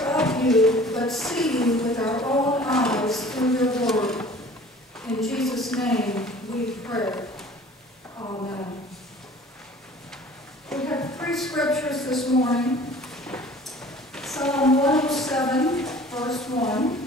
of you, but see you with our own eyes through your word. In Jesus' name we pray. Amen. We have three scriptures this morning. Psalm 107, verse 1.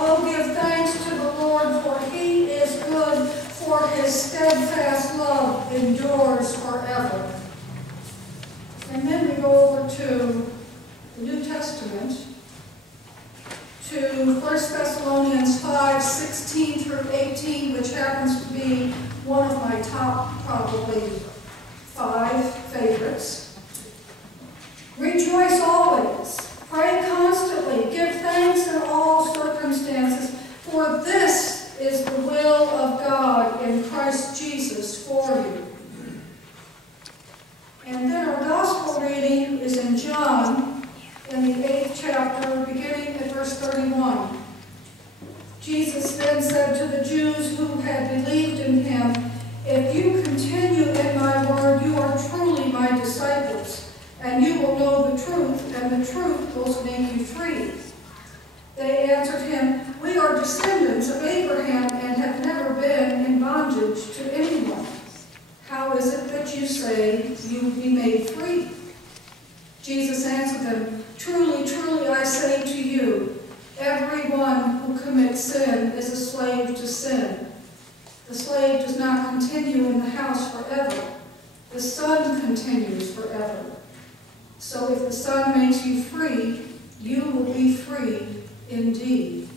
Oh, give thanks to the Lord, for he is good, for his steadfast love endures forever. And then we go over to the New Testament, to 1 Thessalonians 5, 16 through 18, which happens to be one of my top, probably 5 favorites. Rejoice always, pray constantly, give thanks in all circumstances, for this is the will of God in Christ Jesus for you. And then our gospel reading is in John, in the 8th chapter, beginning at verse 31. Jesus then said to the Jews who had believed in him, "If you continue in my word, you are truly my disciples, and you will know the truth, and the truth will make you free." They answered him, "We are descendants of Abraham and have never been in bondage to anyone. How is it that you say you will be made free?" Jesus answered them, "Truly, truly, I say to you, everyone who commits sin is a slave to sin. The slave does not continue in the house forever. The Son continues forever. So if the Son makes you free, you will be free indeed."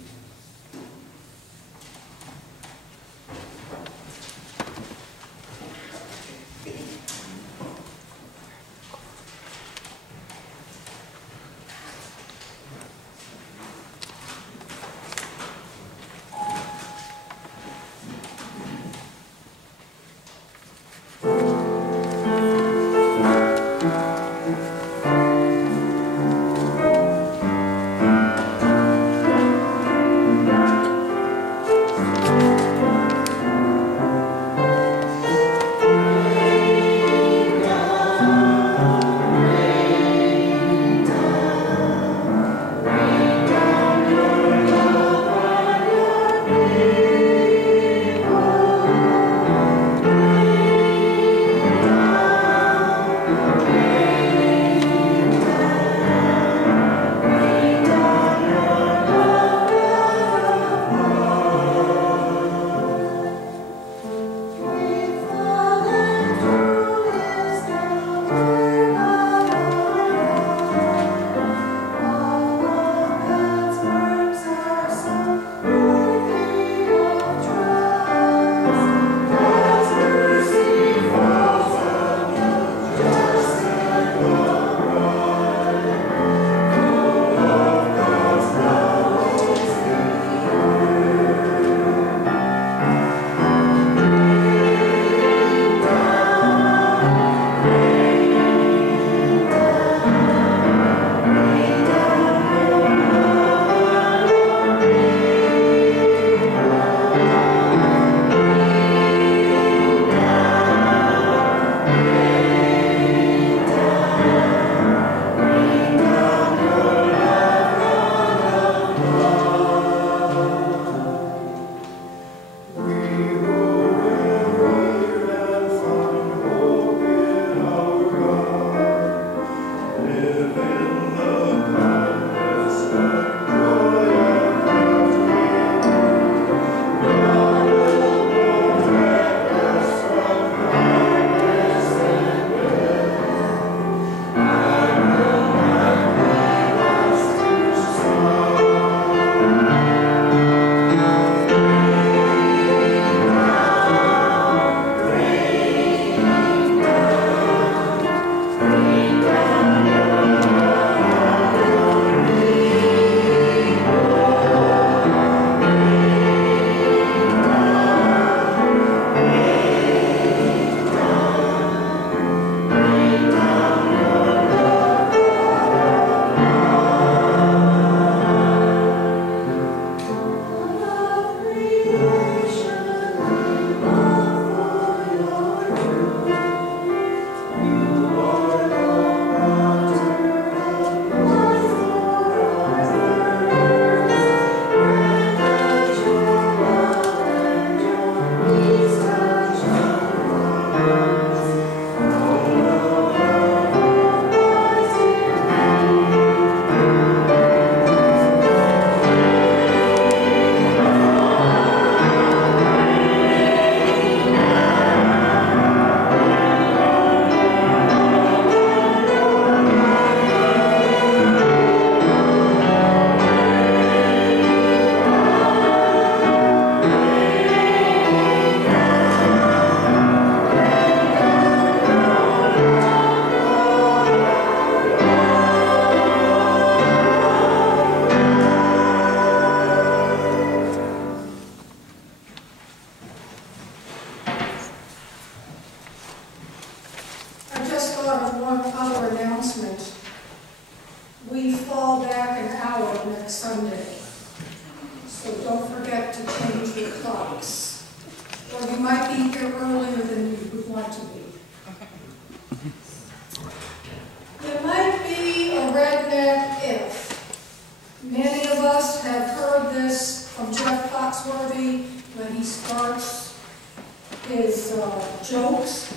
his jokes,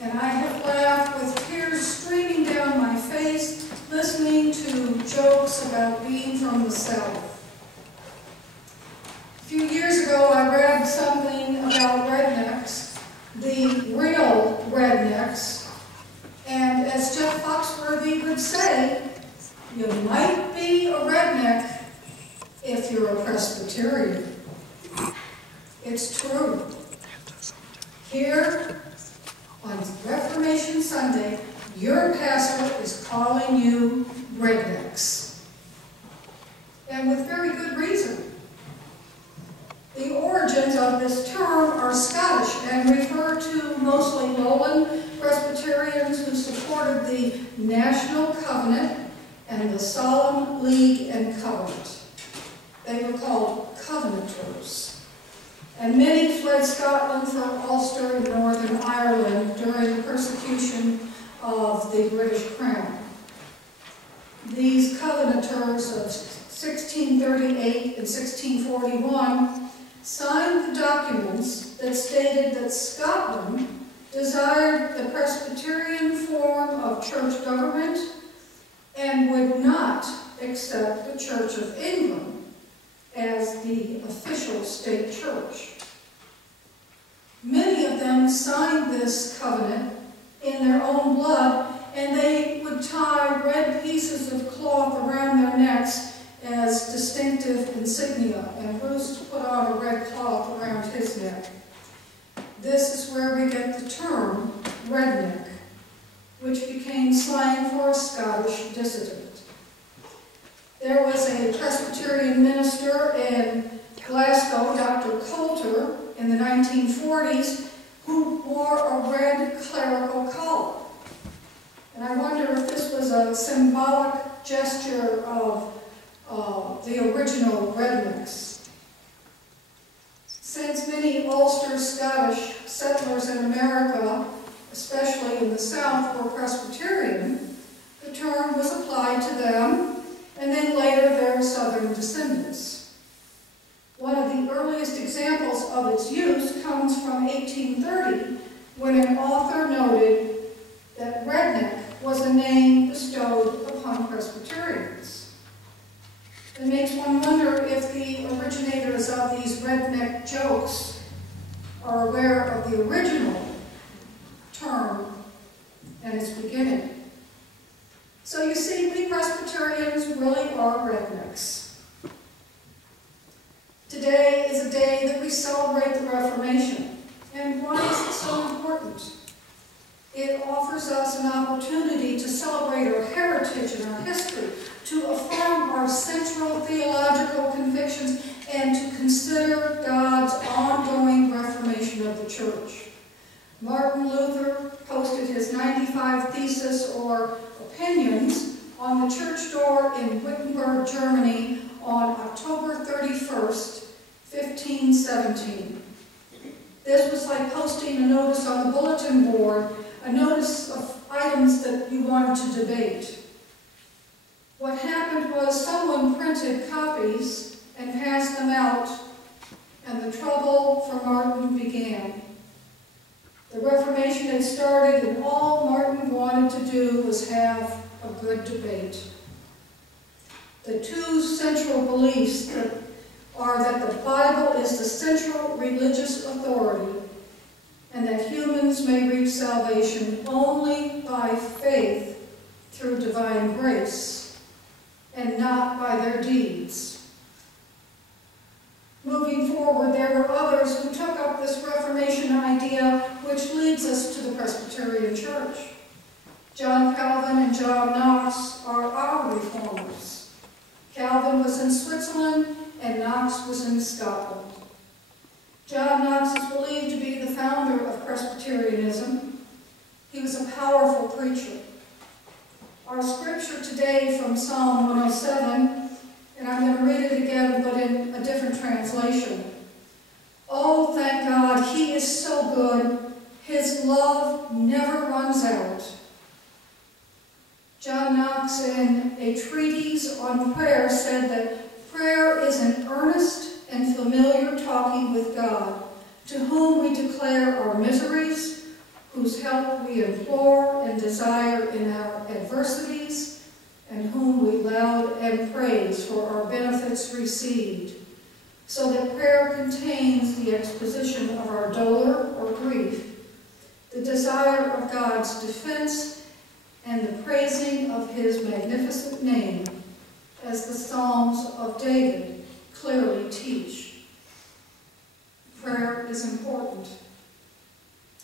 and I have laughed with tears streaming down my face listening to jokes about being from the South. A few years ago, I read something about rednecks, the real rednecks, and as Jeff Foxworthy would say, you might be a redneck if you're a Presbyterian. It's true. Here on Reformation Sunday, your pastor is calling you rednecks. And with very good reason. The origins of this term are Scottish and refer to mostly lowland Presbyterians who supported the National Covenant and the Solemn League and Covenant. They were called Covenanters. And many fled Scotland from Ulster in Northern Ireland during the persecution of the British Crown. These Covenanters of 1638 and 1641 signed the documents that stated that Scotland desired the Presbyterian form of church government and would not accept the Church of England as the official state church. Many of them signed this covenant in their own blood, and they would tie red pieces of cloth around their necks as distinctive insignia, and Bruce put on a red cloth around his neck. This is where we get the term redneck, which became slang for a Scottish dissident. There was a Presbyterian minister in Glasgow, Dr. Coulter, in the 1940s, who wore a red clerical collar. And I wonder if this was a symbolic gesture of the original rednecks. Since many Ulster Scottish settlers in America, especially in the South, were Presbyterian, the term was applied to them, and then later their Southern descendants. One of the earliest examples of its use comes from 1830, when an author noted that redneck was a name bestowed upon Presbyterians. It makes one wonder if the originators of these redneck jokes are aware of the original term and its beginning. So you see, we Presbyterians really are rednecks. Today is a day that we celebrate the Reformation. And why is it so important? It offers us an opportunity to celebrate our heritage and our history, to affirm our central theological convictions, and to consider God's ongoing reformation of the church. Martin Luther posted his 95 Theses or opinions on the church door in Wittenberg, Germany on October 31st, 1517. This was like posting a notice on the bulletin board, a notice of items that you wanted to debate. What happened was someone printed copies and passed them out, and the trouble for Martin began. The Reformation had started, and all Martin wanted to do was have a good debate. The two central beliefs are that the Bible is the central religious authority, and that humans may reach salvation only by faith through divine grace, and not by their deeds. Moving forward, there were others who took up this Reformation idea, which leads us to the Presbyterian Church. John Calvin and John Knox are our reformers. Calvin was in Switzerland, and Knox was in Scotland. John Knox is believed to be the founder of Presbyterianism. He was a powerful preacher. Our scripture today from Psalm 107, and I'm going to read it again, but in a different translation. Oh, thank God, He is so good. His love never runs out. John Knox, in a treatise on prayer, said that prayer is an earnest and familiar talking with God, to whom we declare our miseries, whose help we implore and desire in our adversities, and whom we laud and praise for our benefits received, so that prayer contains the exposition of our dolor or grief, the desire of God's defense, and the praising of his magnificent name, as the Psalms of David clearly teach. Prayer is important.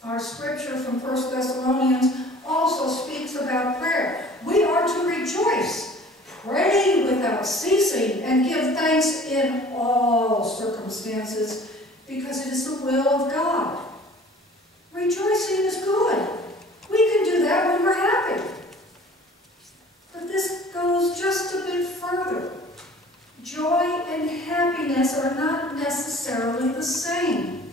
Our scripture from 1 Thessalonians also speaks about prayer. We are to rejoice, pray without ceasing, and give thanks in all circumstances, because it is the will of God. Rejoicing is good. We can do that when we're happy. But this goes just a bit further. Joy and happiness are not necessarily the same.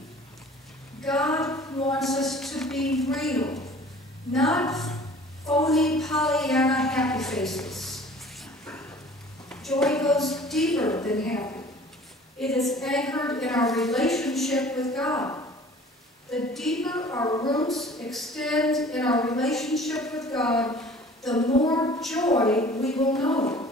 God wants us to be real, not phony Pollyanna happy faces. Joy goes deeper than happy. It is anchored in our relationship with God. The deeper our roots extend in our relationship with God, the more joy we will know.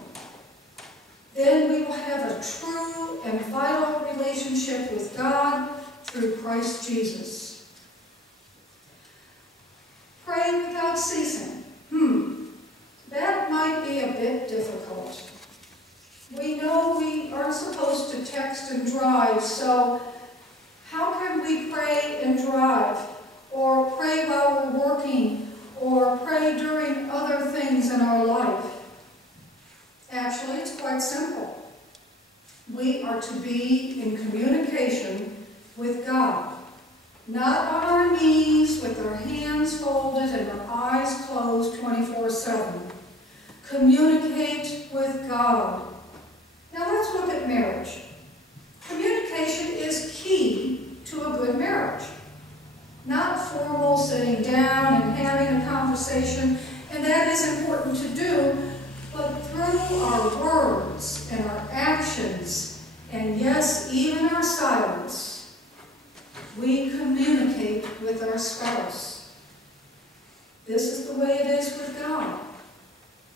Then we will have a true and vital relationship with God through Christ Jesus. Pray without ceasing. That might be a bit difficult. We know we aren't supposed to text and drive, so how can we pray and drive, or pray while we're working, or pray during other things in our life? Actually, it's quite simple. We are to be in communication with God, not on our knees with our hands folded and our eyes closed 24/7. Communicate with God. Now let's look at marriage. Communication is key to a good marriage. Not formal sitting down and having a conversation, and that is important to do, but through our words and our actions, and yes, even our silence, we communicate with our spouse. This is the way it is with God.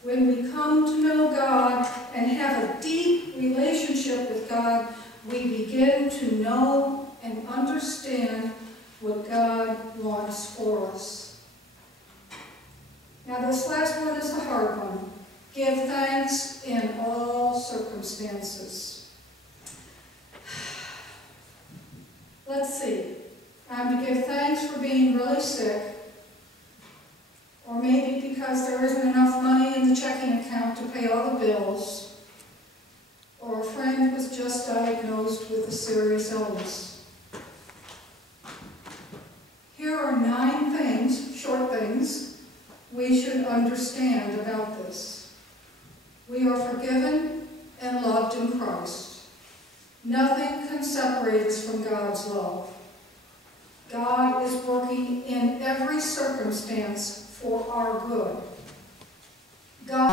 When we come to know God and have a deep relationship with God, we begin to know and understand what God wants for us. Now this last one is the hard one. Give thanks in all circumstances. Let's see. I'm to give thanks for being really sick, or maybe because there isn't enough money in the checking account to pay all the bills, or a friend was just diagnosed with a serious illness. Here are 9 things, short things, we should understand about this. We are forgiven and loved in Christ. Nothing can separate us from God's love. God is working in every circumstance for our good. God